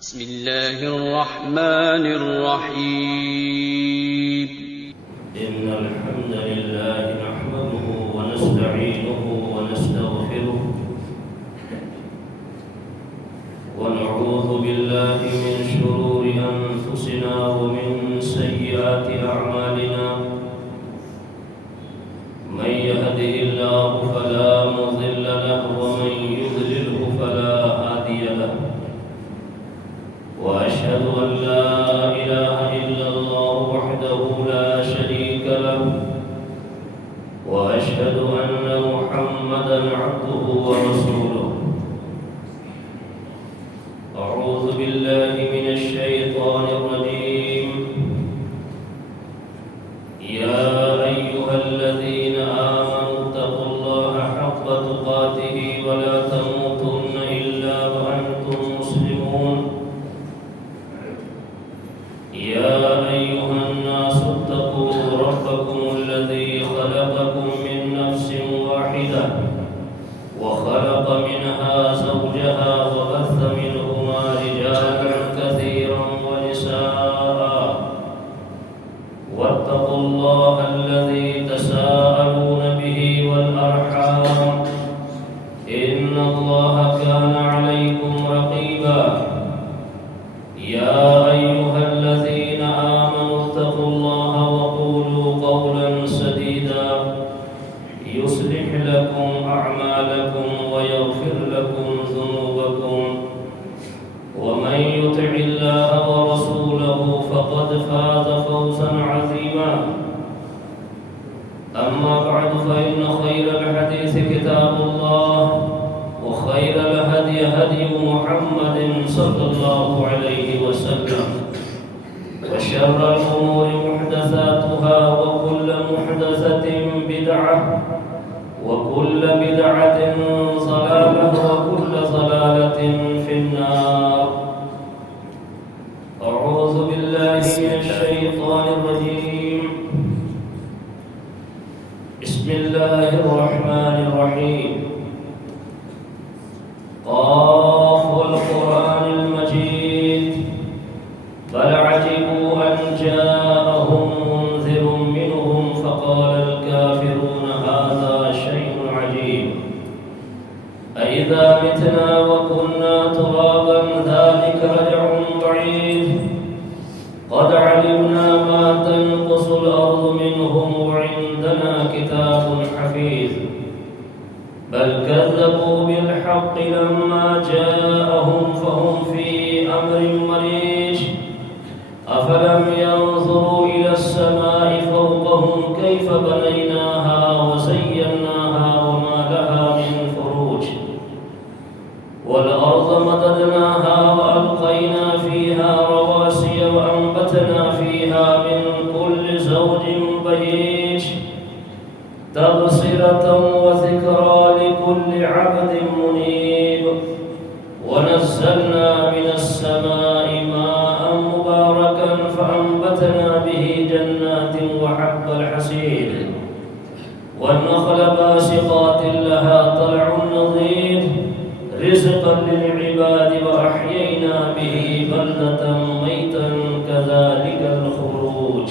بسم الله الرحمن الرحيم إن الحمد لله نحمده ونستعينه ونستغفره ونعوذ بالله من شرور أنفسنا ومن سيئات أعمالنا من يهده الله فلا مضل له ومن يضلله فلا هادي له وأشهد أن لا إله إلا الله وحده لا شريك له وأشهد أن محمدا عبده ورسوله أعوذ بالله من الشيطان الرجيم يا أيها الذين آمنوا اتقوا الله حق تقاته ولا تموتن إلا وأنتم مسلمون يا أيها الناس اتقوا ربكم الذي خلقكم من نفس واحدة وخلق منها زوجها وبث منهما رجالا كثيرا ونساء واتقوا الله الذي تساءلون به والأرحام إن الله كان عليكم رقيبا يا أيها الذين آمنوا اتقوا الله وقولوا قولا سديدا يصلح لكم أعمالكم ويغفر لكم ذنوبكم ومن يطع الله ورسوله فقد فاز فوزا عظيما أما بعد فإن خير الحديث كتاب الله وخير الهدي هدي محمد صلى الله عليه وسلم وشر الأمور محدثاتها وكل محدثة بدعة وكل بدعة ضلالة وكل ضلالة في النار أعوذ بالله من الشيطان الرجيم بسم الله الرحمن الرحيم قاف والقرآن المجيد بل عجبوا أن جاءهم منذر منهم فقال الكافرون هذا شيء عجيب أإذا متنا وكنا ترابا ذلك رجع بعيد قد علمنا ما تنقص الأرض منهم وعندنا كتاب حفيظ بل كذبوا بالحق لما جاءهم فهم في أمر مريج أفلم ينظروا إلى السماء فوقهم كيف بنيناها وزيناها وما لها من فروج والأرض مددناها وألقينا فيها رواسي وأنبتنا فيها من كل زوج بهيج تبصرة وذكرى لكل عبد منيب ونزلنا من السماء ماء مباركا فأنبتنا به جنات وحب الحصيد والنخل باسقات لها طلع نضيد رزقا للعباد وأحيينا به بلدة ميتا كذلك الخروج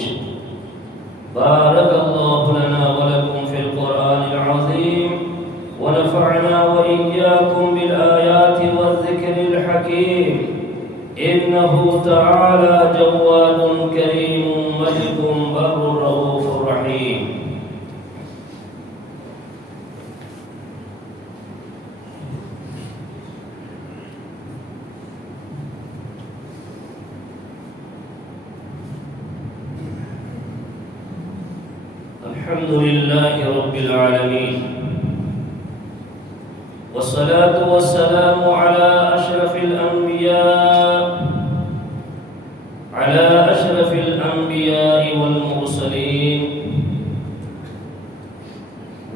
بارك الله لنا ولكم في القرآن العظيم ونفعنا وإياكم بالآيات والذكر الحكيم إنه تعالى جواد كريم ملك بر رؤوف رحيم الحمد لله رب العالمين والصلاة والسلام على أشرف الأنبياء والمرسلين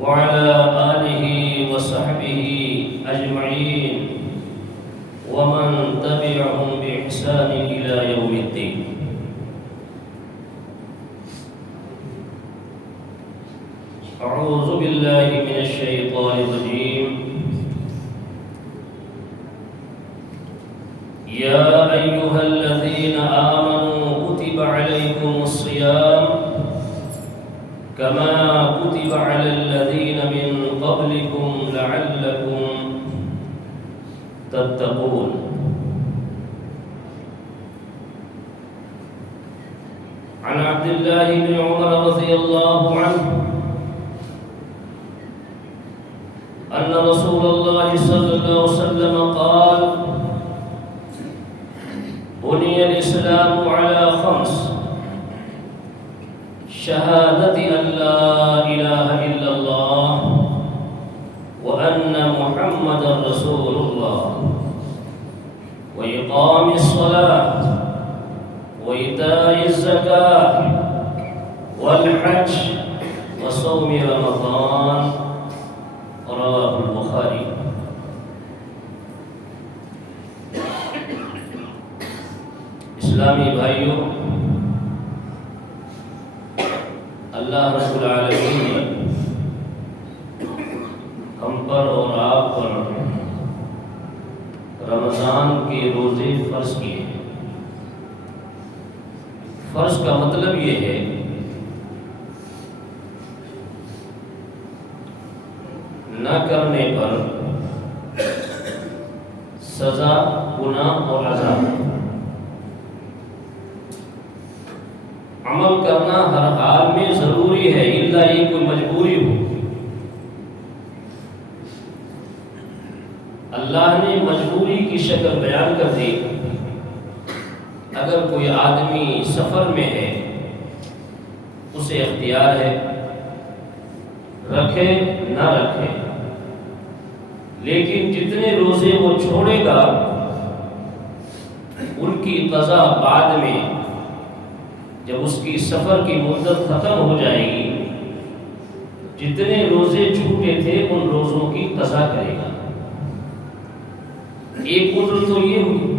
وعلى آله وصحبه أجمعين ومن تبعهم بإحسان إلى يوم الدين أعوذ بالله من الشيطان الرجيم يا يا أيها الذين آمنوا كتب عليكم الصيام كما كتب على الذين من قبلكم لعلكم تتقون. عن عبد الله بن عمر رضي الله عنه أن رسول الله صلى الله عليه وسلم قال: بني الإسلام على 5: شهادة أن لا إله إلا الله وأن محمدا رسول الله وإقام الصلاة وإيتاء الزكاة والحج وصوم رمضان. رواه البخاري. اسلامی بھائیوں، اللہ رب العالمین نے ہم پر اور آپ پر رمضان کے روزے فرض کیے ہیں۔ فرض کا مطلب یہ ہے نہ کرنے پر سزا، گناہ اور عذاب۔ عمل کرنا ہر حال میں ضروری ہے، الا یہ کوئی مجبوری ہو۔ اللہ نے مجبوری کی شکل بیان کر دی۔ اگر کوئی آدمی سفر میں ہے، اسے اختیار ہے، رکھے نہ رکھے، لیکن جتنے روزے وہ چھوڑے گا ان کی قضا بعد میں، جب اس کی سفر کی مدت ختم ہو جائے گی، جتنے روزے چھوٹے تھے ان روزوں کی قضا کرے گا۔ ایک عذر تو یہ ہوئی،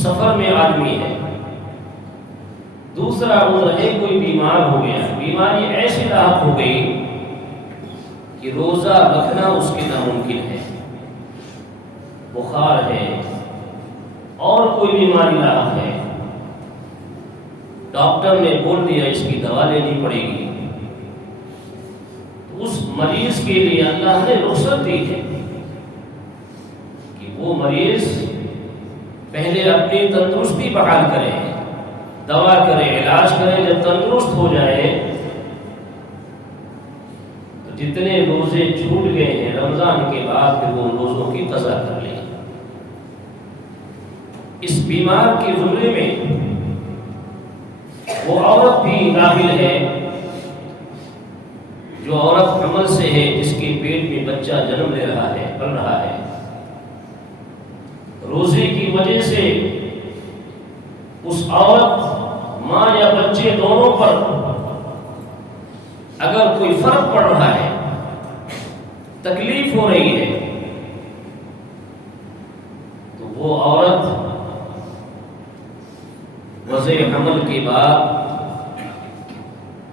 سفر میں آدمی ہے۔ دوسرا عذر ہے کوئی بیمار ہو گیا، بیماری ایسی لاحق ہو گئی کہ روزہ رکھنا اس کے ناممکن ہے، بخار ہے اور کوئی بیماری لاحق ہے، ڈاکٹر نے بول دیا اس کی دوا لینی پڑے گی، تو اس مریض کے لیے اللہ نے رخصت دی ہے کہ وہ مریض پہلے اپنی تندرستی بحال کرے، دوا کرے، علاج کرے، جب تندرست ہو جائے تو جتنے روزے چھوٹ گئے ہیں رمضان کے بعد پھر وہ روزوں کی قضا کر لیں۔ اس بیمار کے زمرے میں وہ عورت بھی داخل ہے جو عورت حمل سے ہے، جس کے پیٹ میں بچہ جنم لے رہا ہے، پل رہا ہے۔ روزے کی وجہ سے اس عورت، ماں یا بچے دونوں پر اگر کوئی فرق پڑ رہا ہے، تکلیف ہو رہی ہے، تو وہ عورت وضع حمل کے بعد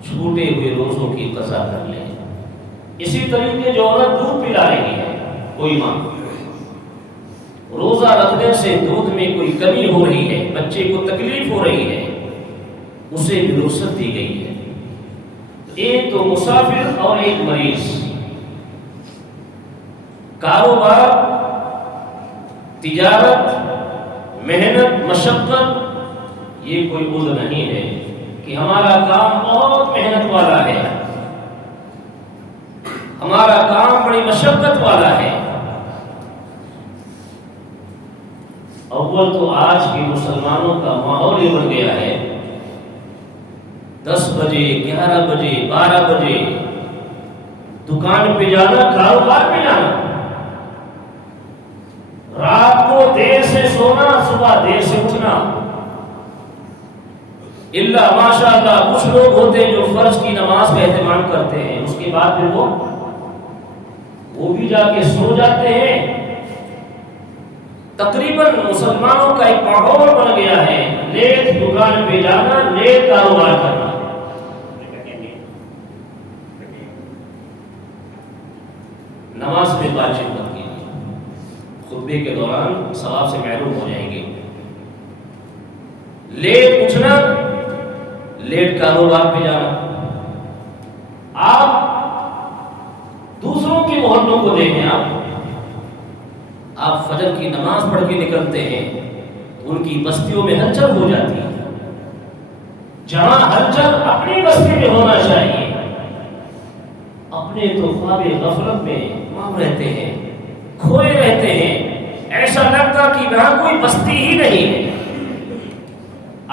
چھوٹے ہوئے روزوں کی قضا کر لے۔ اسی طریقے جو عورت دودھ پلا رہی ہے، کوئی ماں روزہ رکھنے سے دودھ میں کوئی کمی ہو رہی ہے، بچے کو تکلیف ہو رہی ہے، اسے بھی رخصت دی گئی ہے۔ ایک تو مسافر اور ایک مریض، کاروبار، تجارت، محنت، مشقت، یہ کوئی عذر نہیں ہے کہ ہمارا کام بہت محنت والا ہے، ہمارا کام بڑی مشقت والا ہے۔ اول تو آج کے مسلمانوں کا ماحول یہ بن گیا ہے، 10 بجے، 11 بجے، 12 بجے دکان پہ جانا، کاروبار پہ جانا، رات کو دیر سے سونا، صبح دیر سے اٹھنا۔ اللہ ماشاء اللہ کچھ لوگ ہوتے ہیں جو فرض کی نماز کا اہتمام کرتے ہیں، اس کے بعد پھر وہ بھی جا کے سو جاتے ہیں۔ تقریباً مسلمانوں کا ایک ماحول بن گیا ہے، لیٹ دکان پہ جانا، لیٹ کاروبار کرنا۔ نماز میں بات چیت مت کیجیے، خطبے کے دوران ثواب سے محروم ہو جائیں گے۔ لیٹ اٹھنا، لیٹ کاروبار پہ جانا، آپ دوسروں کے محلوں کو دیکھیں، آپ فجر کی نماز پڑھ کے نکلتے ہیں تو ان کی بستیوں میں ہلچل ہو جاتی ہے۔ جہاں ہلچل اپنی بستی میں ہونا چاہیے، اپنے تو خواب غفلت میں مام رہتے ہیں، کھوئے رہتے ہیں، ایسا لگتا کہ وہاں کوئی بستی ہی نہیں ہے۔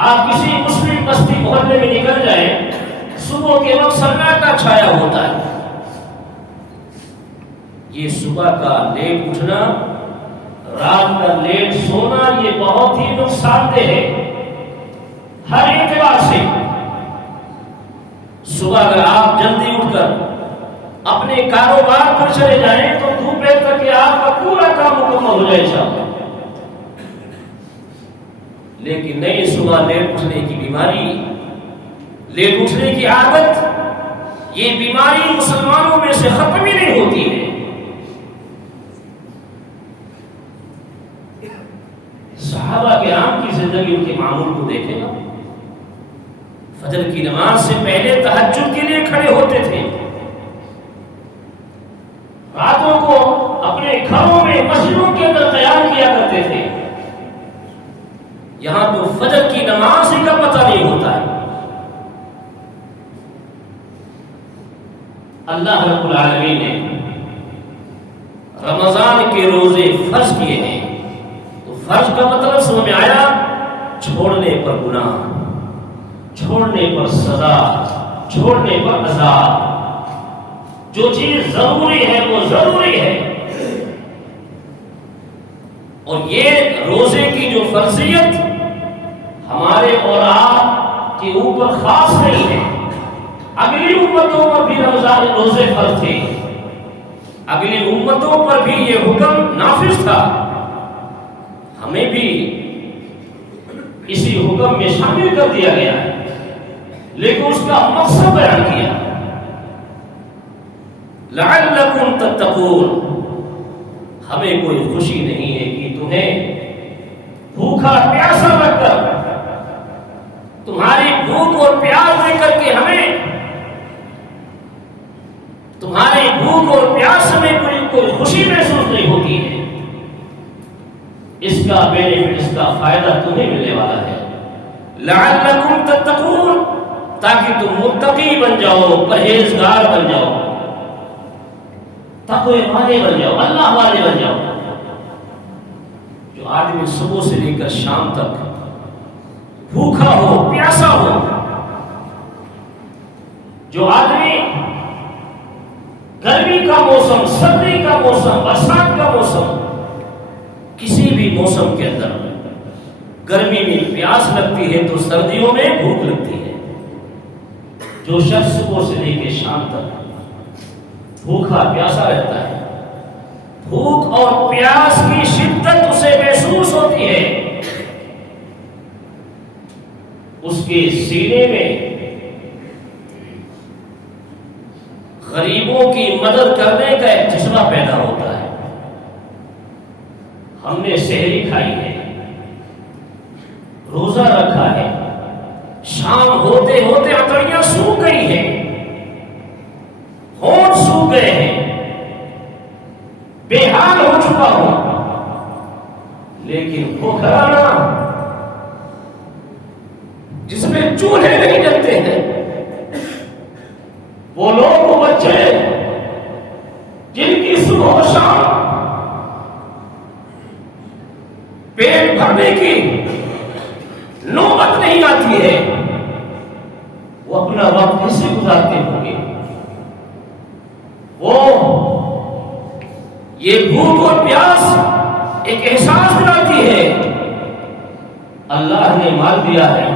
آپ کسی مسلم بستی محلے میں نکل جائیں، صبح کے وقت سناٹا چھایا ہوتا ہے۔ یہ صبح کا لیٹ اٹھنا، رات کا لیٹ سونا، یہ بہت ہی نقصان دہ ہے ہر اعتبار سے۔ صبح اگر آپ جلدی اٹھ کر اپنے کاروبار پر چلے جائیں تو دوپہر تک کہ آپ کا پورا کام مکمل ہو جائے انشاءاللہ۔ لیکن نہیں، صبح لیٹ اٹھنے کی بیماری، لیٹ اٹھنے کی عادت، یہ بیماری مسلمانوں میں سے ختم ہی نہیں ہوتی ہے۔ صحابہ کرام کی زندگی، ان کے معمول کو دیکھیں گا، فجر کی نماز سے پہلے تہجد کے لیے کھڑے ہوتے تھے، راتوں کو اپنے گھروں میں مسجدوں کے اندر قیام کیا کرتے تھے۔ یہاں تو فجر کی نماز ہی کا پتہ نہیں ہوتا ہے۔ اللہ رب العالمین نے رمضان کے روزے فرض کیے ہیں، تو فرض کا مطلب سمجھ میں آیا، چھوڑنے پر گناہ، چھوڑنے پر سزا، چھوڑنے پر عذاب۔ جو چیز ضروری ہے وہ ضروری ہے، اور یہ روزے کی جو فرضیت ہمارے اور آپ کے اوپر خاص نہیں ہے، اگلی امتوں پر بھی رمضان روزے فرض تھے، اگلی امتوں پر بھی یہ حکم نافذ تھا، ہمیں بھی اسی حکم میں شامل کر دیا گیا ہے، لیکن اس کا مقصد بیان کیا، لعلکم تتقون۔ ہمیں کوئی خوشی نہیں ہے کہ تمہیں بھوکا پیاسا رکھ کر، تمہاری بھوک اور پیاس دے کر کے ہمیں، تمہاری بھوک اور پیاس میں کوئی خوشی محسوس نہیں ہوتی ہے۔ اس کا بینیفٹ، اس کا فائدہ تمہیں ملنے والا ہے، لعلکم تتقون، تاکہ تم متقی بن جاؤ، پرہیزگار بن جاؤ، تقوی والے بن جاؤ، اللہ والے بن جاؤ۔ جو آدمی صبح سے لے کر شام تک بھوکا ہو، پیاسا ہو، جو آدمی گرمی کا موسم، سردی کا موسم، برسات کا موسم، کسی بھی موسم کے اندر گرمی میں پیاس لگتی ہے تو سردیوں میں بھوک لگتی ہے۔ جو شخص صبح سے لے کے شام تک بھوکا پیاسا رہتا ہے، بھوک اور پیاس کی شدت اسے محسوس ہوتی ہے، اس کے سینے میں غریبوں کی مدد کرنے کا ایک جذبہ پیدا ہوتا ہے۔ ہم نے سحری کھائی ہے، روزہ رکھا ہے، شام ہوتے ہوتے ہتھیلیاں سوکھ گئی ہیں، ہونٹ سوکھ گئے ہیں، بے حال ہو چکا ہوں، لیکن بھوکھلانا جس میں چولہے نہیں جلتے ہیں، وہ لوگ، وہ بچے جن کی صبح و شام پیٹ بھرنے کی نوبت نہیں آتی ہے، وہ اپنا وقت کیسے گزارتے ہوں گے؟ وہ یہ بھوک اور پیاس ایک احساس دلاتی ہے، اللہ نے مال دیا ہے،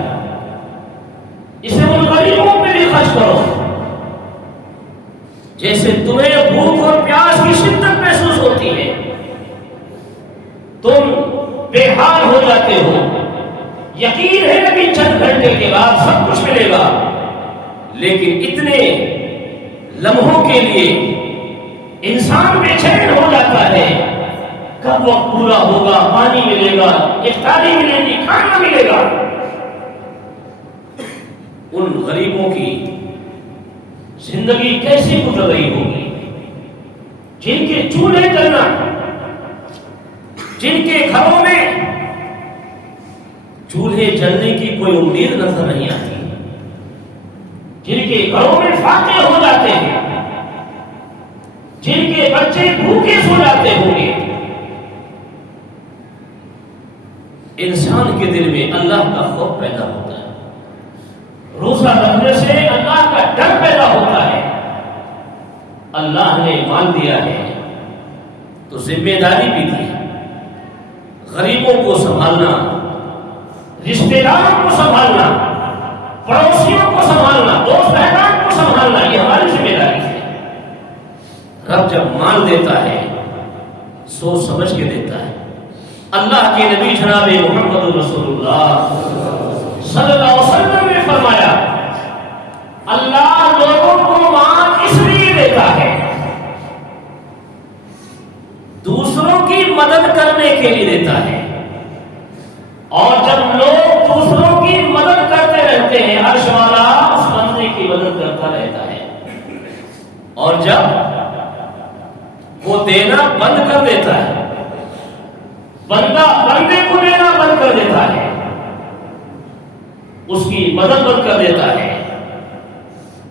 اسے ان غریبوں پہ بھی خرچ کرو۔ جیسے تمہیں بھوک اور پیاس کی شدت محسوس ہوتی ہے، تم بے حال ہو جاتے ہو، یقین ہے کہ چند گھنٹے کے بعد سب کچھ ملے گا، لیکن اتنے لمحوں کے لیے انسان بے چین ہو جاتا ہے، کب وقت پورا ہوگا، پانی ملے گا، افطاری ملے گی، کھانا ملے گا. ان غریبوں کی زندگی کیسے گزر رہی ہوگی جن کے چولہے جلنا، جن کے گھروں میں چولہے جلنے کی کوئی امید نظر نہیں آتی، جن کے گھروں میں فاقے ہو جاتے ہیں، جن کے بچے بھوکے سو جاتے ہوں گے. انسان کے دل میں اللہ کا خوف پیدا ہوتا ہے، روزہ رکھنے سے اللہ کا ڈر پیدا ہوتا ہے. اللہ نے مان دیا ہے تو ذمہ داری بھی دی، غریبوں کو سنبھالنا، رشتے داروں کو سنبھالنا، پڑوسیوں کو سنبھالنا، دوست احباب کو سنبھالنا، یہ ہماری ذمہ داری ہے. رب جب مان دیتا ہے سوچ سمجھ کے دیتا ہے. اللہ کے نبی جناب محمد رسول اللہ صلی اللہ علیہ وسلم نے فرمایا اللہ لوگوں کو مان اس لیے دیتا ہے دوسروں کی مدد کرنے کے لیے دیتا ہے. اور جب لوگ دوسروں کی مدد کرتے رہتے ہیں عرش والا اس بندے کی مدد کرتا رہتا ہے. اور جب وہ دینا بند کر دیتا ہے، بندہ بندے کو دینا بند کر دیتا ہے، اس کی مدد بند کر دیتا ہے،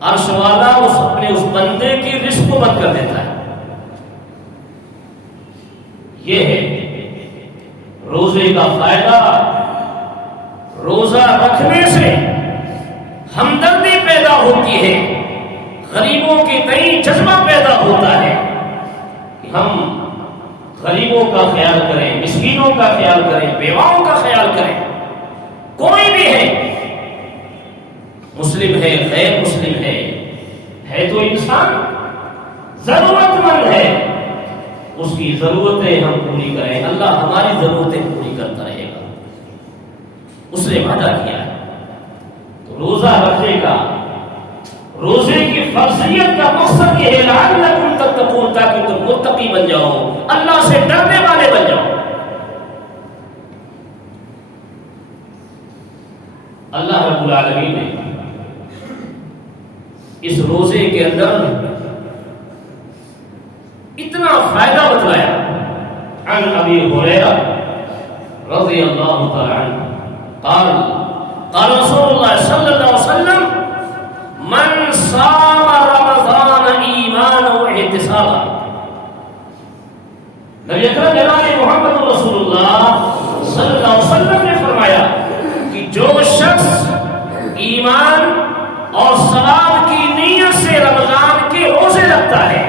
عرش والا اس بندے کی رزق کو بند کر دیتا ہے. یہ ہے روزے کا فائدہ. روزہ رکھنے سے ہمدردی پیدا ہوتی ہے، غریبوں کے تئیں جذبہ پیدا ہوتا ہے کہ ہم غریبوں کا خیال کریں، مسکینوں کا خیال کریں، بیواؤں کا خیال کریں. کوئی بھی ہے، مسلم ہے، غیر مسلم ہے تو انسان ضرورت مند ہے، اس کی ضرورتیں ہم پوری کریں. اللہ ہماری ضرورتیں پوری کرتا رہے گا، اس نے وعدہ کیا ہے. تو روزہ رکھنے کا، روزے کی فرضیت کا مقصد یہ ہے لعلکم تتقون، تاکہ تم متقی بن جاؤ، اللہ سے ڈرنے والے بن جاؤ. اللہ رب العالمین نے اس روزے کے اندر اتنا فائدہ بتلایا. عن ابی ہریرہ رضی اللہ تعالی عنہ قال قال رسول اللہ صلی اللہ علیہ وسلم من صام رمضان ایمانا واحتسابا. نبی اکرم جناب محمد رسول اللہ صلی اللہ علیہ وسلم نے فرمایا کہ جو شخص ایمان اور ثواب کی نیت سے رمضان کے روزے رکھتا ہے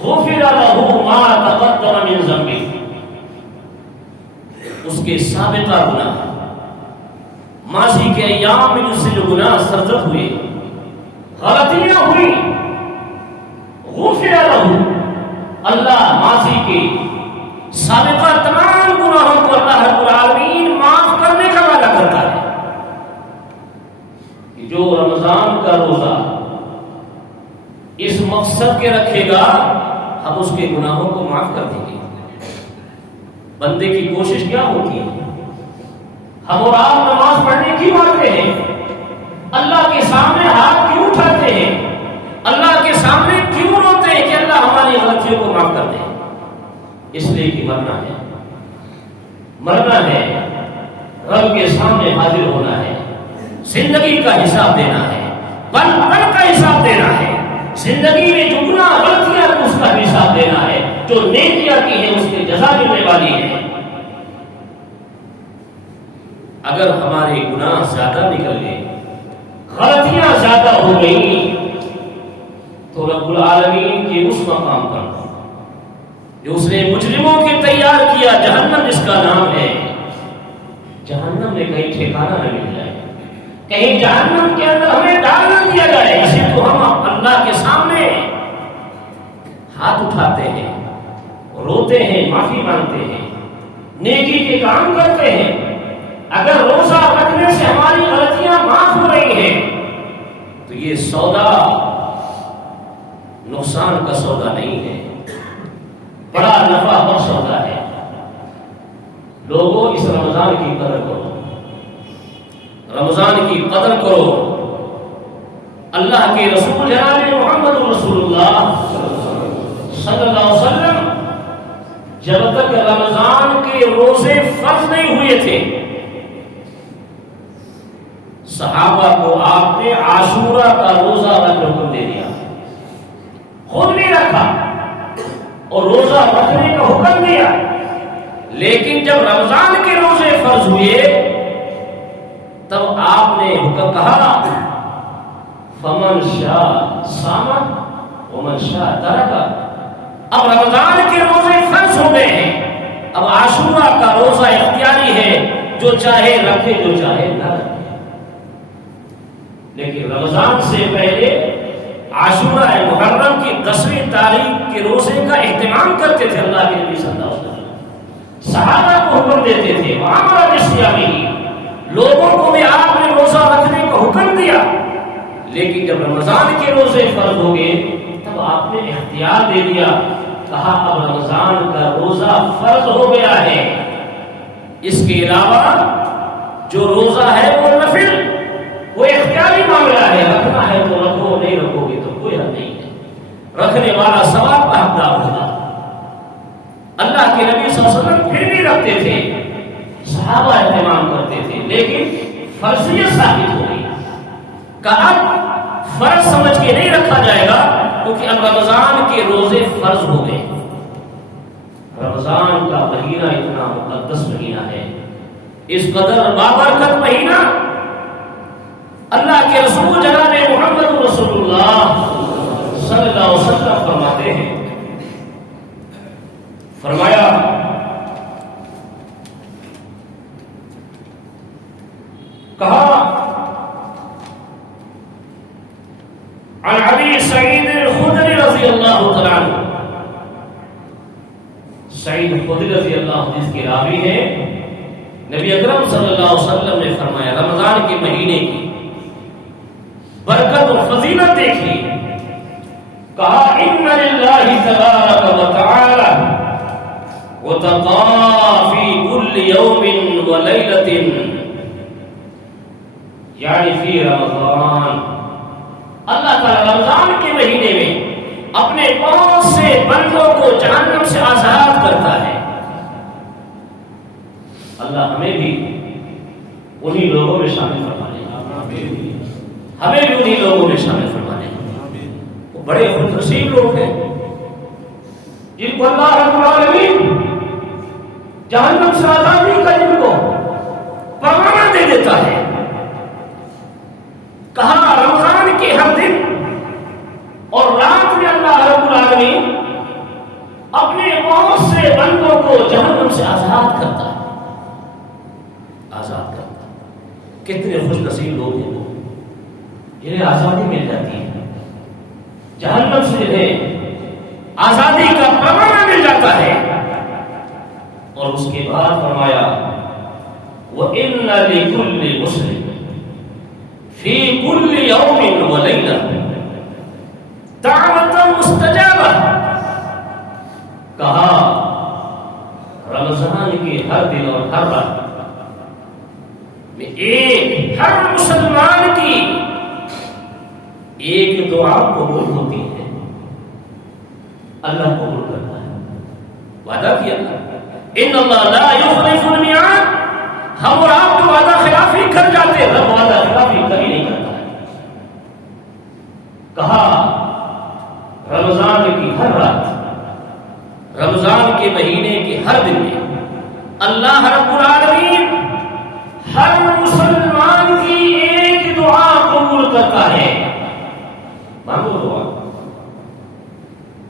غفر له ما تقدم من ذنبه، اس کے سابقہ گناہ، ماضی کے ایام میں جس سے جو گناہ سرزد ہوئے، غلطیاں ہوئی، غفر له، اللہ ماضی کے سابقہ تمام گناہوں کو اللہ رب العالمین معاف کرنے کا وعدہ کرتا ہے. کہ جو رمضان کا روزہ اس مقصد کے رکھے گا ہم اس کے گناہوں کو معاف کر دیں گے. بندے کی کوشش کیا ہوتی ہے؟ ہم اور آپ نماز پڑھنے کیوں آتے ہیں؟ اللہ کے سامنے ہاتھ کیوں اٹھاتے ہیں؟ اللہ کے سامنے کیوں روتے ہیں کہ اللہ ہماری غلطیوں کو معاف کر دے؟ اس لیے کہ مرنا ہے، رب کے سامنے حاضر ہونا ہے، زندگی کا حساب دینا ہے، پل پل کا حساب دینا ہے. زندگی میں جو گناہ غلطیاں اس کا حساب دینا ہے، جو نیکیاں کی ہیں اس کی جزا ملنے والی ہے. اگر ہمارے گناہ زیادہ نکل گئے، غلطیاں زیادہ ہو گئی، تو رب العالمین کے اس مقام پر جو اس نے مجرموں کے تیار کیا، جہنم جس کا نام ہے، جہنم میں کہیں ٹھکانہ نہ مل جائے، کہیں جہنم کے اندر ہمیں ڈال نہ دیا جائے. اسے تو ہم اللہ کے سامنے ہاتھ اٹھاتے ہیں، روتے ہیں، معافی مانگتے ہیں، نیکی کے کام کرتے ہیں. اگر روزہ رکھنے سے ہماری غلطیاں معاف ہو رہی ہیں تو یہ سودا نقصان کا سودا نہیں ہے، بڑا نفع بخش ہوتا ہے۔ لوگوں اس رمضان کی قدر کرو، رمضان کی قدر کرو۔ اللہ کے رسول جناب محمد رسول اللہ صلی اللہ علیہ وسلم جب تک رمضان کے روزے فرض نہیں ہوئے تھے، صحابہ کو آپ نے عاشورہ کا روزہ رکھنے کا حکم دے دیا، خود نہیں رکھا اور روزہ رکھنے کا حکم دیا، لیکن جب رمضان کے روزے فرض ہوئے تب آپ نے حکم کہا فمن شاء صام ومن شاء ترک۔ اب رمضان کے روزے فرض ہو گئے ہیں، اب عاشورہ کا روزہ اختیاری ہے، جو چاہے رکھے جو چاہے نہ رکھے۔ لیکن رمضان سے پہلے عاشورہ محرم کی 10ویں تاریخ کے روزے کا اہتمام کرتے تھے اللہ کے نبی صلی اللہ علیہ وسلم، صحابہ کو حکم دیتے تھے، وَأَمَرَ بِالصِّيَامِ، لوگوں کو بھی آپ نے روزہ رکھنے کا حکم دیا، لیکن جب رمضان کے روزے فرض ہو گئے تب آپ نے اختیار دے دیا، کہا اب رمضان کا روزہ فرض ہو گیا ہے، اس کے علاوہ جو روزہ ہے وہ نفل، وہ اختیاری معاملہ ہے، رکھنا ہے تو رکھو، نہیں رکھو گے تو کوئی حد نہیں ہے، رکھنے والا ثواب کا حقدار ہوگا۔ اللہ کے نبی صلی اللہ علیہ وسلم پھر بھی رکھتے تھے، صحابہ اہتمام کرتے تھے، لیکن فرضیت ثابت ہو گئی کہ اب فرض سمجھ کے نہیں رکھا جائے گا، کیونکہ اب رمضان کے روزے فرض ہو گئے۔ رمضان کا مہینہ اتنا مقدس مہینہ ہے، اس قدر بابرکت مہینہ، اللہ کے رسول جناب محمد رسول اللہ صلی اللہ علیہ وسلم فرماتے ہیں، فرمایا کہا عن ابی سعید الخدری رضی اللہ تعالی عنہ، سعید خدری رضی اللہ عنہ جس کے راوی ہیں، نبی اکرم صلی اللہ علیہ وسلم نے فرمایا رمضان کے مہینے کی برکت اور فضیلت دیکھیے، کہا ان للہ تبارک و تعالی وتقى في كل يوم وليلة، یعنی فی رمضان، اللہ تعالی رمضان کے مہینے میں اپنے بہت سے بندوں کو جہنم سے آزاد کرتا ہے۔ اللہ ہمیں بھی انہی لوگوں میں شامل فرما لے، ہمیں بھی انہی لوگوں میں شامل فرما لے۔ وہ بڑے خوش نصیب لوگ ہیں جن کو اللہ رب العالمین جہنم سے آزادی کا جن کو پروانہ دے دیتا ہے۔ کہا رمضان کے ہر دن اور رات میں اللہ رب العالمین اپنے بہت سے بندوں کو جہنم سے آزاد کرتا ہے، آزاد کرتا ہے۔ کتنے خوش نصیب لوگ ہیں وہ جنہیں آزادی مل جاتی ہے، جہنم سے جنہیں آزادی کا پروانہ مل جاتا ہے۔ اور اس کے بعد فرمایا وَإِنَّ لِكُلِّ مُسْلِمٍ فِي كُلِّ يَوْمٍ وَلَيْلَةٍ دعوة مستجابہ، کہا رمضان کے ہر دن اور ہر رات میں ہر مسلمان کی ایک دعا قبول ہوتی ہے، اللہ قبول کرتا ہے، وعدہ کیا ان اللہ لا یخلف المیعاد، ہم اور آپ تو وعدہ خلافی کر جاتے ہیں، رب وعدہ خلافی کبھی نہیں کرتا ہے۔ کہا رمضان کی ہر رات، رمضان کے مہینے کے ہر دن میں اللہ رب العالمین ہر مسلمان کی ایک دعا قبول کرتا ہے۔ مانگو دعا،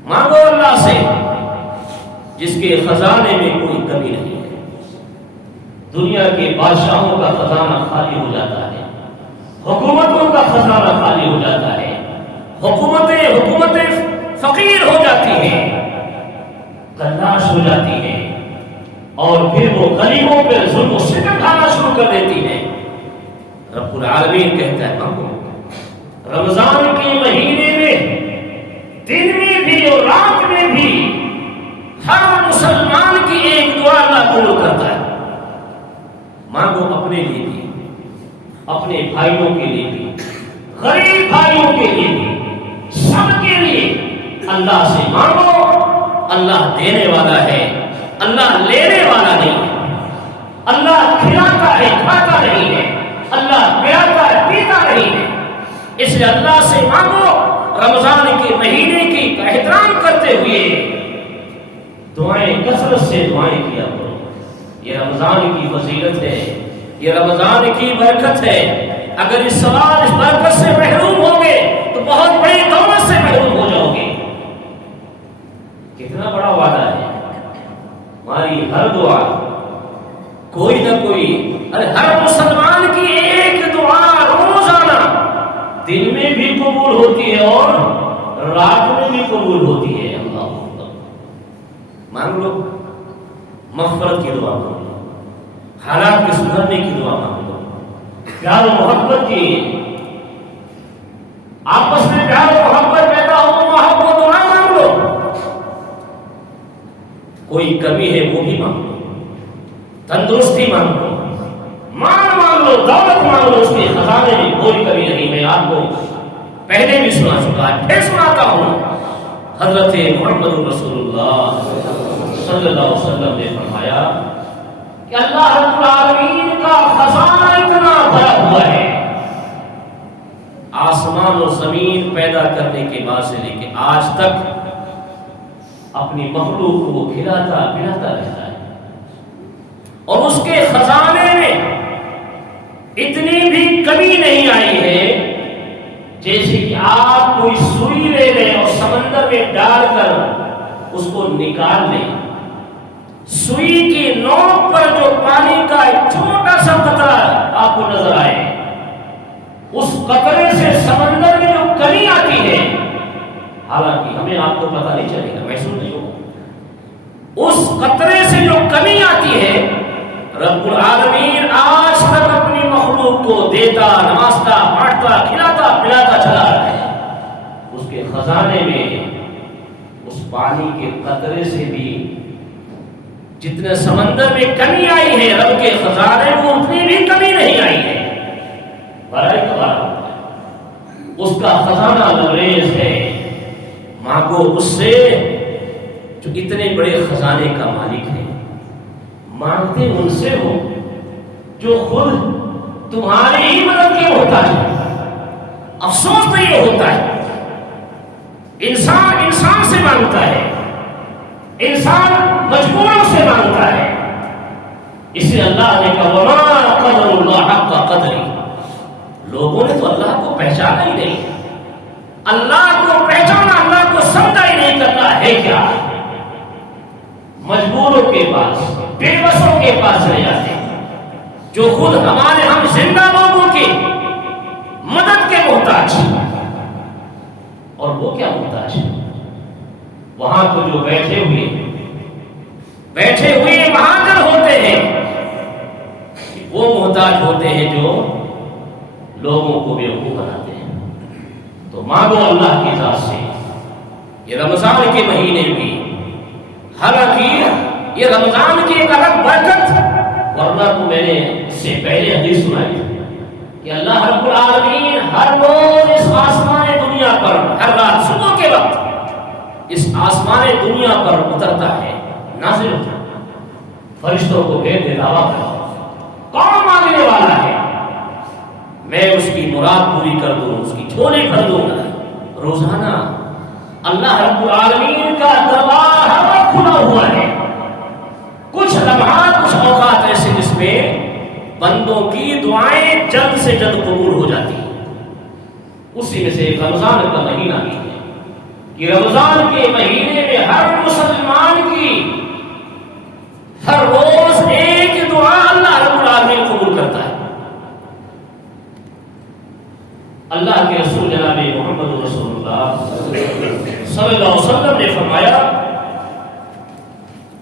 مانگو اللہ سے جس کے خزانے میں کوئی کمی نہیں ہے۔ دنیا کے بادشاہوں کا خزانہ خالی ہو جاتا ہے، حکومتوں کا خزانہ خالی ہو جاتا ہے، حکومتیں فقیر ہو جاتی ہیں، تلاش ہو جاتی ہیں، اور پھر وہ غریبوں پہ ظلم و ستم ڈھانا شروع کر دیتی ہیں۔ رب العالمین کہتا ہے مانگو، رمضان کے مہینے میں دن میں بھی اور رات میں بھی ہر مسلمان کی ایک دعا اللہ قبول کرتا ہے. مانگو اپنے لیے بھی، اپنے بھائیوں کے لیے بھی، غریب بھائیوں کے لیے بھی، سب کے لیے اللہ سے مانگو. اللہ دینے والا ہے، اللہ لینے والا نہیں ہے. اللہ کھلاتا ہے، کھاتا نہیں ہے. اللہ پلاتا ہے، پیتا نہیں ہے. اس لیے اللہ سے مانگو. رمضان کے مہینے کی احترام کرتے ہوئے دعائیں کثرت سے دعائیں کیا کرو. یہ رمضان کی فضیلت ہے، یہ رمضان کی برکت ہے. اگر اس سوال اس برکت سے محروم ہوگے تو بہت بڑی دولت سے محروم ہو جاؤ گے. کتنا بڑا وعدہ ہے. ہماری ہر دعا کوئی نہ کوئی، ہر مسلمان کی ایک دعا روزانہ دن میں بھی قبول ہوتی ہے اور رات میں بھی قبول ہوتی ہے. اللہ اکبر. مانگ لو، مغفرت کی دعا مانگ لو، حالات کے سدھرنے کی دعا مانگ لو، پیار و محبت کی، آپس میں پیار و محبت پیدا ہو، محبت دعا مانگ لو. کوئی کمی ہے وہ بھی مانگ لو، تندرستی مانگ لو، مال مانگ لو، دولت مانگ لو. اس کے خزانے میں کوئی کمی نہیں. میں آپ کو پہلے بھی سنا چکا ہے، پھر سناتا ہوں. حضرت محمد رسول اللہ صلی اللہ علیہ وسلم نے فرمایا کہ اللہ رب العالمین کا خزانہ اتنا بڑا ہوا ہے، آسمان اور زمین پیدا کرنے کے بعد سے لے کے آج تک اپنی مخلوق کو وہ کھلاتا پلاتا رہتا ہے. اور اس کے خزانے میں اتنی بھی کمی نہیں آئی ہے جیسے کہ آپ کوئی سوئی لے لیں اور سمندر میں ڈال کر اس کو نکال لیں. سوئی کی نوک پر جو پانی کا ایک چھوٹا سا قطرہ آپ کو نظر آئے، اس قطرے سے سمندر میں جو کمی آتی ہے، حالانکہ ہمیں آپ کو پتہ نہیں چلے گا، محسوس نہیں ہوگا. اس قطرے سے جو کمی آتی ہے، رب العالمین آج تک اپنی مخلوق کو دیتا، نوازتا، بانٹتا، کھلاتا پلاتا چلا رہا ہے. اس کے خزانے میں اس پانی کے قطرے سے بھی جتنے سمندر میں کمی آئی ہے، رب کے خزانے میں اتنی بھی کمی نہیں آئی ہے. بڑا اعتبار اس کا خزانہ لبریز ہے. مانگو اس سے جو اتنے بڑے خزانے کا مالک ہے. مانگتے ان سے ہو جو خود تمہاری ہی مدد کے ہوتا ہے. افسوس تو یہ ہوتا ہے انسان انسان سے مانگتا ہے، انسان مجبوروں سے مانگتا ہے. اس لیے اللہ نے کہا وَمَا قَدَرُ اللَّهَ حَقَّ قَدْرِهِ. لوگوں نے تو اللہ کو پہچانا ہی نہیں. اللہ کو پہچانا، اللہ کو سمجھا ہی نہیں کرنا ہے کیا. مجبوروں کے پاس، بے بسوں کے پاس چلے جاتے ہیں جو خود ہمارے ہم زندہ لوگوں کی مدد کے محتاج. اور وہ کیا محتاج؟ وہاں تو جو بیٹھے ہوئے مہاجر ہوتے ہیں، وہ محتاج ہوتے ہیں جو لوگوں کو بیوقوف بناتے ہیں. تو مانگو اللہ کی ذات سے. یہ رمضان کے مہینے بھی، حالانکہ یہ رمضان کی ایک الگ برکت، ورنہ تو میں نے اس سے پہلے حدیث سنائی کہ اللہ رب العالمین ہر روز اس آسمان دنیا پر، ہر رات صبح کے وقت اس آسمان دنیا پر اترتا ہے، نازل ہوتا ہے، فرشتوں کو بھیج دے دعویٰ کرتا کون مانگنے والا ہے، میں اس کی مراد پوری کر دوں، اس کی جھولی بھر دوں گا. روزانہ اللہ رب العالمین کا دربار ہر وقت کھلا ہوا ہے. کچھ لمحات، کچھ اوقات ایسے جس میں بندوں کی دعائیں جلد سے جلد قبول ہو جاتی ہیں. اسی میں سے رمضان کا مہینہ بھی ہے کہ رمضان کے مہینے میں ہر مسلمان کی ہر روز ایک دعا اللہ رب العالمین قبول کرتا ہے. اللہ کے رسول جناب محمد رسول اللہ صلی اللہ علیہ وسلم نے فرمایا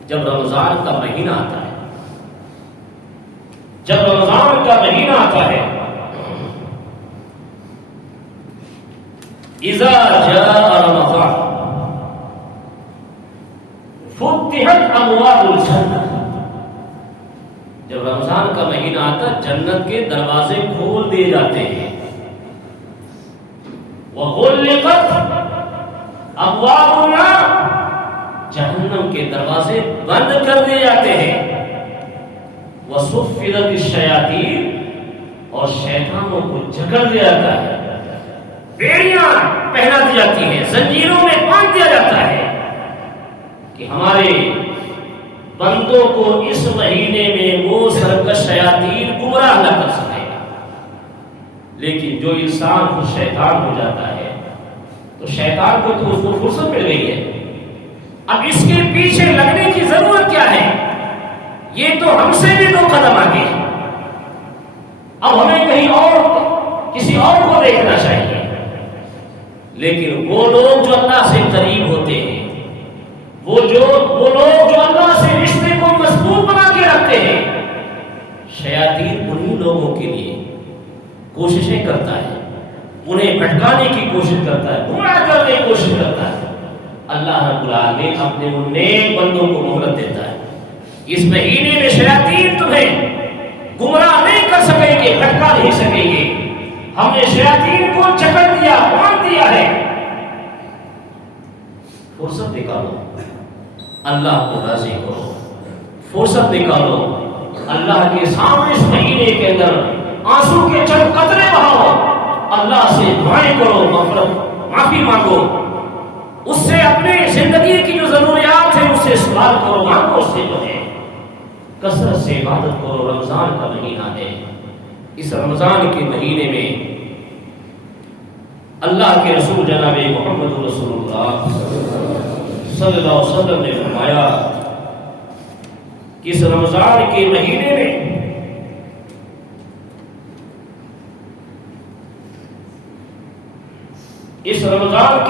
جب رمضان کا مہینہ آتا ہے، جب رمضان کا مہینہ آتا ہے، اذا جاء رمضان فتح وفتحت ابواب الجنہ، جب رمضان کا مہینہ آتا جنت کے دروازے کھول دیے جاتے ہیں. وغلقت ابواب النار، جہنم کے دروازے بند کر دیے جاتے ہیں. وصفدت الشیاطین، اور شیطانوں کو جکڑ دیا جاتا ہے، بیڑیاں پہنا دی جاتی ہیں، زنجیروں میں باندھ دیا جاتا ہے کہ ہمارے بندوں کو اس مہینے میں وہ سرکش شیاطین گمراہ نہ کر سکے. لیکن جو انسان خود شیطان ہو جاتا ہے تو شیطان کو تو اس کو فرصت مل گئی ہے. اب اس کے پیچھے لگنے کی ضرورت کیا ہے؟ یہ تو ہم سے بھی 2 قدم آگے ہے. اب ہمیں کہیں اور کسی اور کو دیکھنا چاہیے. لیکن وہ لوگ جو اللہ سے قریب ہوتے ہیں، وہ لوگ جو اللہ سے رشتے کو مضبوط بنا کے رکھتے ہیں، شیاطین انہی لوگوں کے لیے کوششیں کرتا ہے، انہیں بھٹکانے کی کوشش کرتا ہے، گمراہ کرنے کی کوشش کرتا ہے. اللہ رب العالمین اپنے ان نیک بندوں کو مہلت دیتا ہے. اس مہینے میں شیاطین تمہیں گمراہ نہیں کر سکیں گے، بھٹکا نہیں سکیں گے. ہم نے شیاطین کو جکڑ دیا، باندھ دیا ہے. فرصت نکالو، اللہ کو راضی کرو. فرصت نکالو، اللہ کے سامنے اس مہینے کے اندر آنسو کے چند قطرے بہاؤ، اللہ سے دعائیں کرو، مغفرت معافی مانگو، اس سے اپنے زندگی کی جو ضروریات ہیں اس سے سوال کرو، مانگو اس سے جو ہے. کثرت سے عبادت کرو. رمضان کا مہینہ ہے. اس رمضان کے مہینے میں اللہ کے رسول جناب محمد رسول اللہ صلی اللہ علیہ وسلم نے فرمایا کہ اس رمضان کے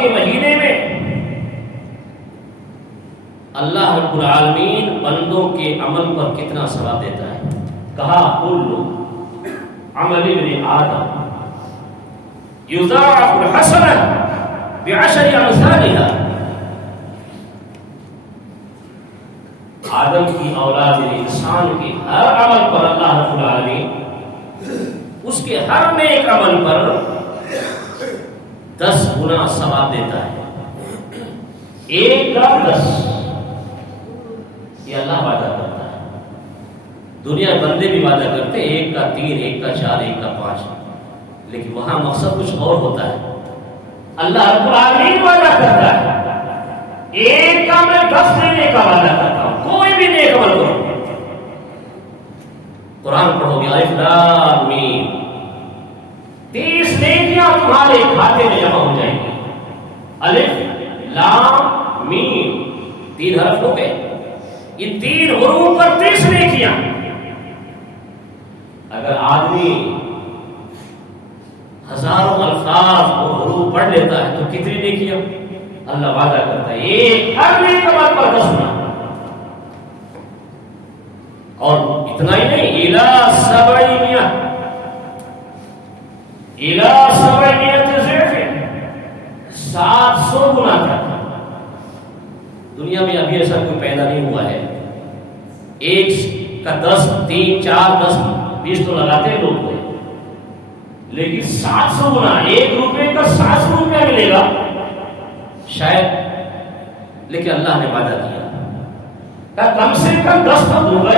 مہینے میں اللہ رب العالمین بندوں کے عمل پر کتنا ثواب دیتا ہے. کہا کل عمل ابن آدم یضاعف الحسنہ بعشر امثالها. آدم کی اولاد انسان کے ہر عمل پر اللہ رب العالمین اس کے ہر نیک عمل پر 10 گنا ثواب دیتا ہے. 1 کا 10 یہ اللہ وعدہ کرتا ہے. دنیا بندے بھی وعدہ کرتے ہیں 1 کا 3, 1 کا 4, 1 کا 5, لیکن وہاں مقصد کچھ اور ہوتا ہے. اللہ رب العالمین وعدہ کرتا ہے 1 کا میں 10 دینے کا وعدہ کرتا ہوں. کوئی بھی نیک عمل کرو. قرآن پڑھو گے الف لام میم، 30 نیکیاں تمہارے کھاتے میں جمع ہو جائیں گی. الف لام میم 3 حرف ہو گئے. یہ 3 حروف پر 30 نیکیاں. اگر آدمی ہزاروں الفاظ اور حروف پڑھ لیتا ہے تو کتنی نیکیاں؟ اللہ وعدہ کرتا ہے 1 ہر نیک عمل پر 10 گنا. اور اتنا ہی نہیں، الی 700 ضعف 700 گنا تک. دنیا میں ابھی ایسا کوئی پیدا نہیں ہوا ہے. 1 کا 10, 3, 4, 10, 20 تو لگاتے ہیں لوگ، لیکن 700 گنا. 1 روپے کا 700 روپیہ ملے گا شاید، لیکن اللہ نے وعدہ کیا کم سے کم 10 تو دوں گا ہی.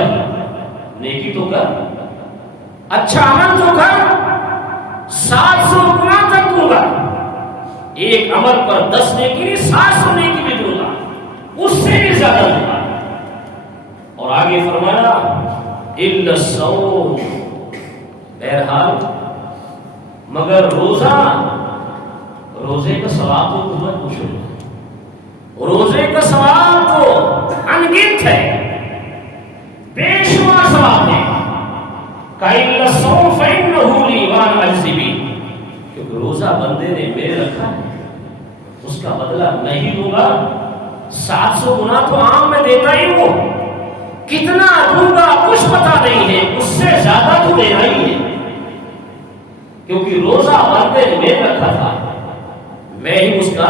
نیکی تو کر، اچھا عمل تو کر، 700 گنا تک دوں گا. 1 عمل پر 10 نیکی، 700 نیکی بھی دوں گا، اس سے بھی زیادہ دوں گا. اور آگے فرمایا الا الصوم، بہرحال مگر روزے کا ثواب تو تمہیں پوچھو. روزے کا ثواب تو انگنت ہے، بے شمار ثواب ہے. الا الصوم فانه لي وانا اجزي به، کیونکہ روزہ بندے نے میرے رکھا ہے، اس کا بدلہ میں ہی دوں گا. 700 گنا تو عام میں دیتا ہی ہوں، کتنا دوں گا کچھ پتا نہیں ہے، اس سے زیادہ تو دینا ہی ہے. کیونکہ روزہ بندے نے میرے رکھا تھا، میں ہی اس کا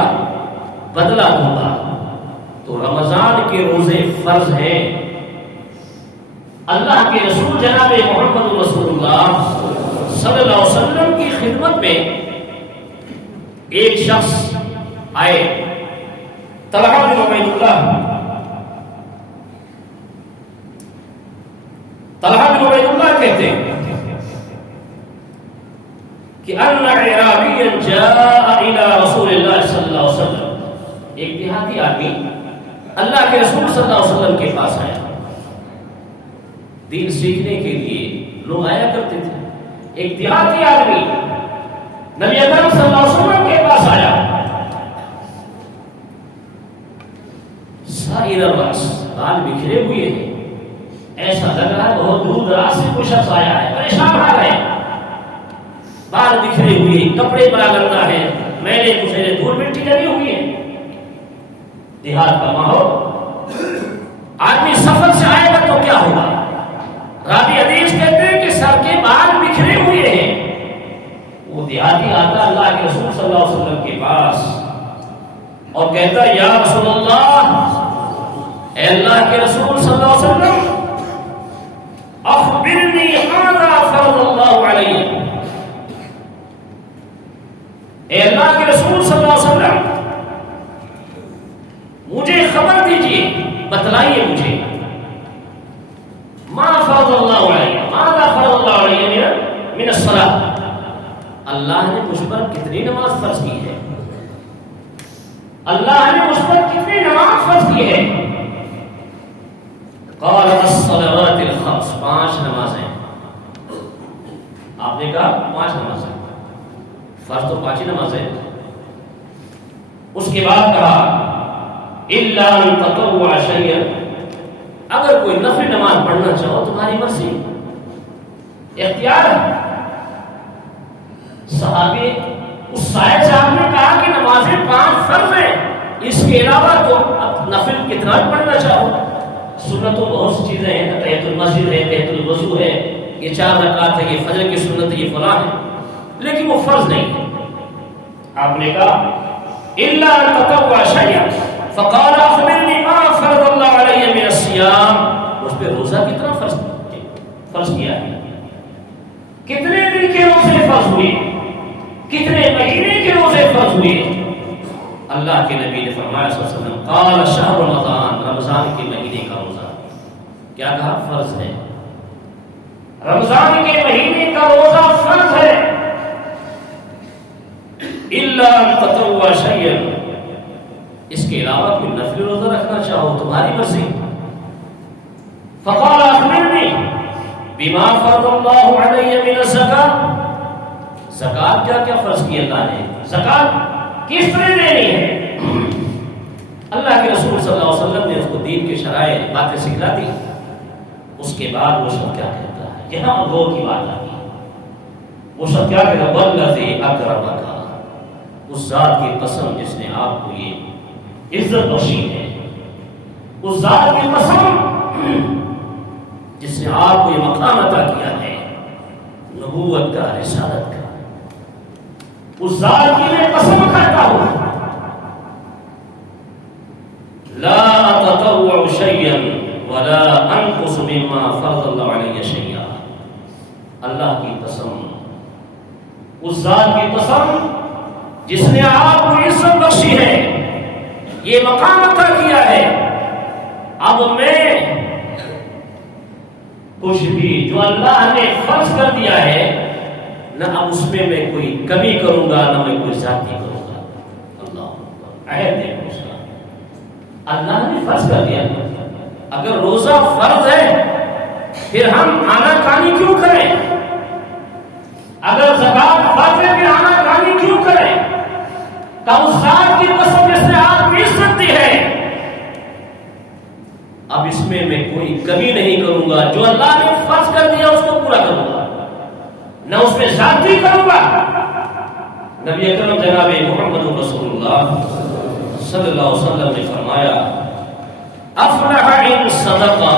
بدلہ دوں گا. تو رمضان کے روزے فرض ہیں۔ اللہ کے رسول جناب محمد رسول اللہ صلی اللہ علیہ وسلم کی خدمت میں ایک شخص آئے، طلحہ بن عبید اللہ کہتے ہیں کہ ان اعرابیا جاء الى رسول اللہ صلی اللہ علیہ وسلم، ایک دیہاتی آدمی اللہ کے رسول صلی اللہ علیہ وسلم کے پاس آیا۔ دین سیکھنے کے لیے لوگ آیا کرتے تھے۔ ایک دیہاتی آدمی نبی اکرم صلی اللہ علیہ وسلم کے پاس آیا، سائر الراس، بال بکھرے ہوئے ہیں، ایسا لگ رہا ہے بہت دور دراز سے کوئی شخص آیا ہے، پریشان حال ہے، بال بکھرے ہوئے، کپڑے بڑا گندا ہے، میلے کچیلے، دھول مٹی لگی ہوئی ہے، دیہات کا ماحول۔ آدمی سفر سے آئے گا تو کیا ہوگا؟ راوی حدیث کہتے ہیں کہ سر کے بال بکھرے ہوئے ہیں۔ وہ دیہاتی آتا اللہ کے رسول صلی اللہ علیہ وسلم کے پاس اور کہتا یا رسول اللہ، اے اللہ کے رسول صلی اللہ علیہ وسلم، اخبرنی ماذا فرض اللہ علیہ، اے اللہ کے رسول صلی اللہ علیہ وسلم مجھے خبر دیجیے، بتلائیے مجھے، ما فرض اللہ علیہ، ماذا فرض اللہ علیہ من الصلاۃ، اللہ نے مجھ پر کتنی نماز فرض کی ہے، اللہ نے مجھ پر کتنی نماز فرض کی ہے؟ قال الصلوات الخمس، 5 نمازیں۔ آپ نے کہا 5 نمازیں، فرض تو 5 ہی نمازیں۔ اس کے بعد کہا الا ان تطوع شیئا، اگر کوئی نفل نماز پڑھنا چاہو تمہاری مرضی، اختیار ہے۔ صحابی اس سائد صاحب نے کہا کہ نمازیں 5 فرض ہیں، اس کے علاوہ تو اب نفل کتنا پڑھنا چاہو، سنت تو بہت سی چیزیں ہیں، تحیۃ المسجد ہے، تحیۃ الوضو ہے، یہ 4 رکعت ہے، یہ فجر کی سنت ہے، یہ فلاں ہے، لیکن وہ فرض نہیں ہے۔ آپ نے کہا الا ان تطوع شیئا فقال اخبرنی ما فرض اللہ علیہ من الصیام، اس پہ روزہ کتنا فرض کیا ہے، کتنے دن کے روزے فرض ہوئے، کتنے مہینے کے روزے فرض ہوئے؟ اللہ کے نبی نے فرمایا صلی اللہ علیہ وسلم قال شہر رمضان، رمضان کے مہینے کا روزہ، کیا کہا؟ فرض ہے، رمضان کے مہینے کا روزہ فرض ہے۔ الا ان تطوع شیئا، اس کے علاوہ کوئی نفل روزہ رکھنا چاہو تمہاری مرضی۔ فقال اخبرنی بما فرض اللہ علیہ من الزکاۃ، زکات کیا کیا فرض کی اللہ نے، زکات کس طرح دینی ہے؟ اللہ کے رسول صلی اللہ علیہ وسلم نے اس کو دین کے شرائع باتیں سکھلا دی۔ اس کے بعد وہ شخص کیا کہتا ہے، یہاں غور کی بات آتی ہے، وہ شخص کیا کہتا ہے، والذی اکرمک، اس ذات کی قسم جس نے آپ کو یہ عزت بخشی ہے، اس ذات کی قسم جس نے آپ کو یہ مقام عطا کیا ہے، نبوت کا، رسالت کا، اس ذات کی میں قسم کھاتا ہوں، لا اتطوع شیئا ولا انقص مما فرض اللہ علیہ شیئا، اللہ کی قسم، اس ذات کی قسم جس نے آپ کو عزت بخشی ہے، یہ مقام عطا کیا ہے، اب میں کچھ بھی جو اللہ نے فرض کر دیا ہے نہ اب اس میں کوئی کمی کروں گا، نہ میں کوئی زیادتی کروں گا۔ اللہ عہد ہے اس کا، اللہ نے فرض کر دیا۔ اگر روزہ فرض ہے پھر ہم آنا کھانی کیوں کریں؟ اگر زکات فرض ہے پھر آنا کھانی کیوں کریں؟ اس ذات کی قسم جس نے آپ کو عزت دی ہے، اب اس میں کوئی کمی نہیں کروں گا، جو اللہ نے فرض کر دیا اس کو پورا کروں گا، نہ اس میں زیادتی کروں گا۔ نبی اکرم جناب محمد رسول اللہ صلی اللہ علیہ وسلم نے فرمایا افلح ان صدقہ،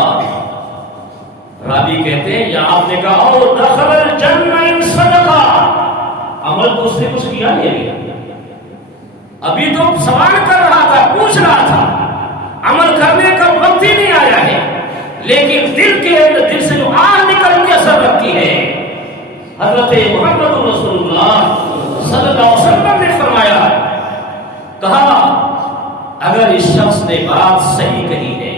راوی کہتے ہیں یا آپ نے کہا او دخل الجنہ ان صدقہ، عمل تو اس نے کچھ کیا نہیں، ابھی تو سوال کر رہا تھا، پوچھ رہا تھا، عمل کرنے کا وقت ہی نہیں آیا ہے، لیکن دل کے اندر دل سے جو آگ نکل کے اثر رکھتی ہے۔ حضرت محمد رسول اللہ صلی اللہ علیہ وسلم نے فرمایا، کہا اگر اس شخص نے بات صحیح کہی ہے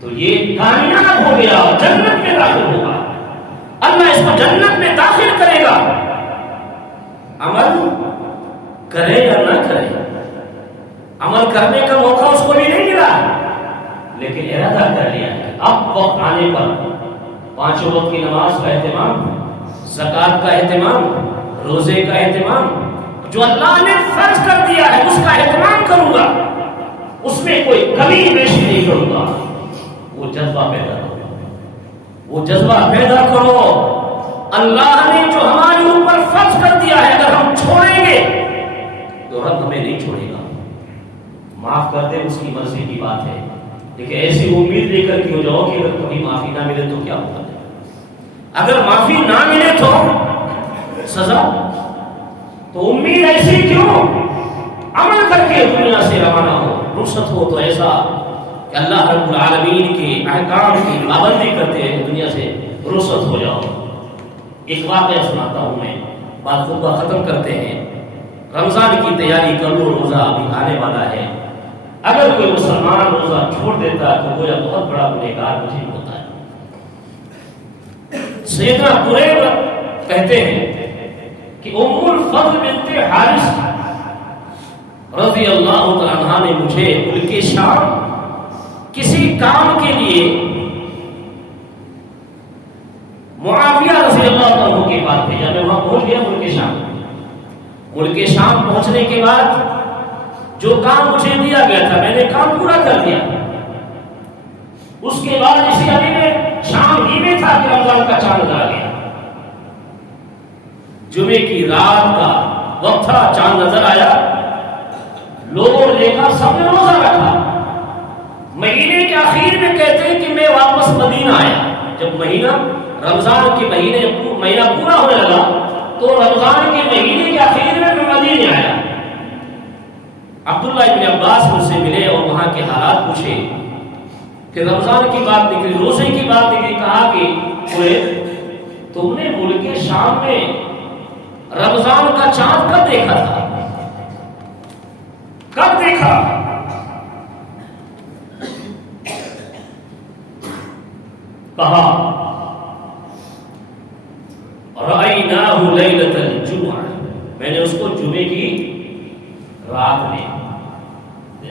تو یہ کامیاب ہو گیا، جنت میں داخل ہوگا، اللہ اس کو جنت میں داخل کرے گا۔ عمل کرے یا نہ کرے، عمل کرنے کا موقع اس کو بھی نہیں ملا، لیکن ارادہ کر لیا ہے اب وقت آنے پر 5 وقت کی نماز کا اہتمام، زکات کا اہتمام، روزے کا اہتمام، جو اللہ نے فرض کر دیا ہے اس کا اہتمام کروں گا، اس میں کوئی کمی بیشی نہیں کروں گا۔ وہ جذبہ پیدا کرو، وہ جذبہ پیدا کرو۔ اللہ نے جو ہمارے اوپر فرض کر دیا ہے اگر ہم چھوڑیں گے تو رب ہمیں نہیں چھوڑے گا، معاف کر دے اس کی مرضی کی بات ہے، لیکن ایسی امید لے کر کیوں جاؤ کہ اگر کبھی معافی نہ ملے تو کیا ہوگا، اگر معافی نہ ملے تو سزا، تو امید ایسی کیوں؟ عمل کر کے دنیا سے روانہ ہو، رخصت ہو تو ایسا کہ اللہ رب العالمین کے احکام کی پابندی کرتے ہیں دنیا سے رخصت ہو جاؤ۔ ایک واقعہ سناتا ہوں میں، بات خطبہ ختم کرتے ہیں۔ رمضان کی تیاری کر لو، روزہ ابھی آنے والا ہے، اگر کوئی مسلمان روزہ چھوڑ دیتا ہے تو گویا بہت بڑا گنہگار مجرم ہوتا ہے۔ سیدنا قریب کہتے ہیں کہ ام الفضل بنت حارث رضی اللہ تعالیٰ عنہ نے مجھے ملک شام کسی کام کے لیے معاویہ رضی اللہ عنہ کے پاس بھیجا، میں وہاں پہنچ گیا ملک شام۔ ملک شام پہنچنے کے بعد جو کام مجھے دیا گیا تھا میں نے کام پورا کر دیا۔ اس کے بعد اسی ابھی میں شام ہی میں تھا کہ رمضان کا چاند آ گیا، جمعے کی رات کا وقت تھا، چاند نظر آیا، لوگوں نے دیکھا، سب نے روزہ رکھا۔ مہینے کے آخر میں کہتے ہیں کہ میں واپس مدینہ آیا، جب مہینہ رمضان کے مہینے مہینہ پورا ہونے لگا تو رمضان کے مہینے کے آخر میں مدینے آیا۔ عبداللہ ابن عباس مجھ سے ملے اور وہاں کے حالات پوچھے، پھر رمضان کی بات نکلی، روزے کی بات نکلی، کہا کہ تم نے ملک شام میں رمضان کا چاند کب دیکھا تھا؟ کب دیکھا؟ کہا رأیناہ لیلۃ الجمعہ، میں نے اس کو جمعے کی رات میں،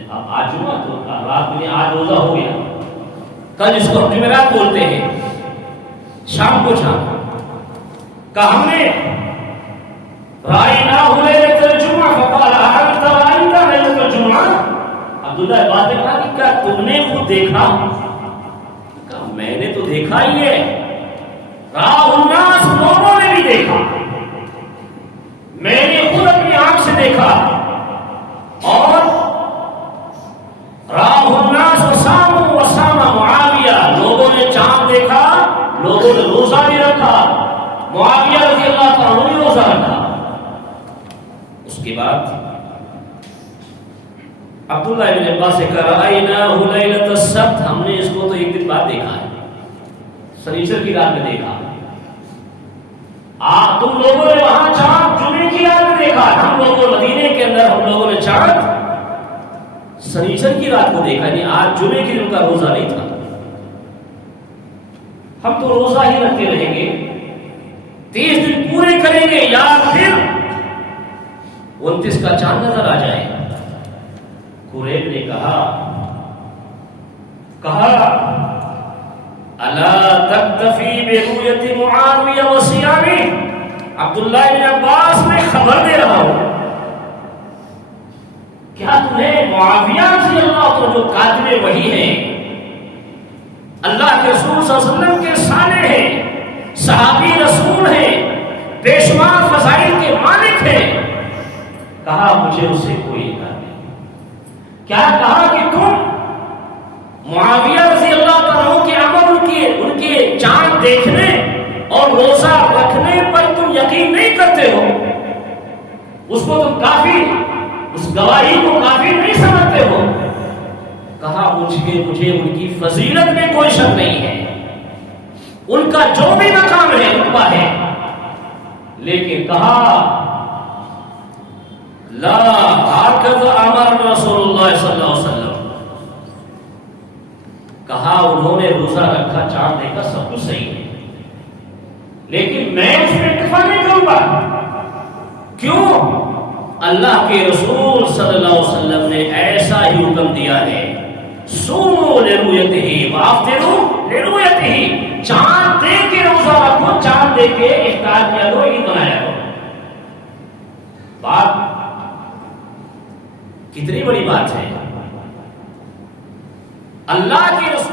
اب آج جمعہ تو رات میں، آج روزہ ہو گیا، کل اس کو جمعرات بولتے ہیں، شام کو شام کہا ہم نے رأیناہ لیلۃ الجمعہ فقال انت رأیت لیلۃ الجمعہ، عبداللہ بات نے کہا کہ کیا تم نے خود دیکھا؟ کہا میں نے تو دیکھا ہی ہے، راہ الناس، لوگوں نے بھی دیکھا، میں نے خود اپنی آنکھ سے دیکھا، اور راہ الناس وسام وسام معاویہ، لوگوں نے چاند دیکھا، لوگوں نے روزہ بھی رکھا، معاویہ رضی اللہ تعالیٰ عنہ نے روزہ رکھا۔ اس کے بعد عبداللہ ابن عباس سے کہا رأیناہ لیلۃ السبت، ہم نے اس کو تو ایک دن بعد دیکھا ہے، سنیچر کی رات میں دیکھا۔ تم لوگوں نے وہاں چاند جمعے کی رات میں دیکھا، ہم لوگوں مدینے کے اندر ہم لوگوں نے چاند سنیچر کی رات کو دیکھا، یعنی آج جمعے کے دن کا روزہ نہیں تھا، ہم تو روزہ ہی رکھتے رہیں گے، 30 دن پورے کریں گے، یا پھر 29 کا چاند نظر آ جائے۔ قریب نے کہا الا تکتفی برؤیت معاویہ وصیامہ، عبداللہ بن عباس میں خبر دے رہا ہوں، کیا تمہیں معاویہ رضی اللہ عنہ جو کاتب وحی ہیں، اللہ کے رسول صلی اللہ علیہ وسلم کے سانے ہیں، صحابی رسول ہیں، بے شمار فضائل کے مالک ہیں، کہا مجھے اس سے کوئی انکار نہیں۔ کیا کہا کہ تم معاویہ رضی اللہ تعالیٰ کے عمل، ان کے چاند دیکھنے اور روزہ رکھنے پر تم یقین نہیں کرتے ہو، اس کو تم کافی، اس گواہی کو کافی نہیں سمجھتے ہو، کہا مجھے ان کی فضیلت میں کوئی شک نہیں ہے، ان کا جو بھی مقام ہے رتبہ ہے، لیکن کہا لا هكذا امر رسول اللہ صلی اللہ علیہ وسلم، کہا انہوں نے روزہ رکھا چاند دیکھا سب کچھ صحیح ہے، لیکن میں اس میں اتفاق نہیں کروں گا۔ کیوں؟ اللہ کے رسول صلی اللہ علیہ وسلم نے ایسا ہی حکم دیا ہے، صوموا لرؤیتہ وافطروا لرؤیتہ، چاند دیکھ کے روزہ رکھو، چاند دیکھ کے افطار کیا کرو، عید منایا کرو۔ بات کتنی بڑی بات ہے، اللہ کے رسول